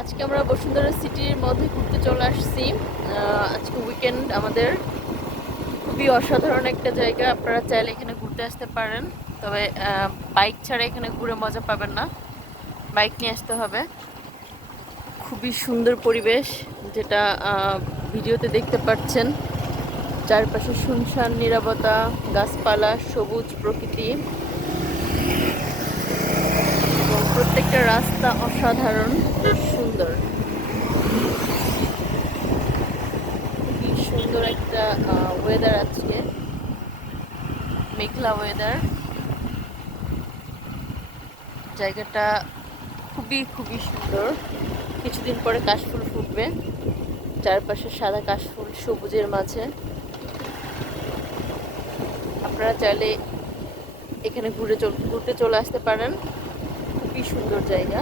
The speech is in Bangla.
আজকে আমরা বসুন্ধরা সিটির মধ্যে ঘুরতে চলে আসছি। আজকে উইকেন্ড আমাদের। খুবই অসাধারণ একটা জায়গা, আপনারা চাইলে এখানে ঘুরতে আসতে পারেন। তবে বাইক ছাড়া এখানে ঘুরে মজা পাবেন না, বাইক নিয়ে আসতে হবে। খুবই সুন্দর পরিবেশ, যেটা ভিডিওতে দেখতে পাচ্ছেন। চারপাশে শুনশান নীরবতা, গাছপালা, সবুজ প্রকৃতি এবং প্রত্যেকটা রাস্তা অসাধারণ সুন্দর। খুবই সুন্দর একটা ওয়েদার আজকে, মেঘলা ওয়েদার। জায়গাটা খুবই খুবই সুন্দর। কিছুদিন পরে কাশফুল ফুটবে, চারপাশে সাদা কাশফুল সবুজের মাঝে। আপনারা চাইলে এখানে ঘুরতে চলে আসতে পারেন। খুবই সুন্দর জায়গা।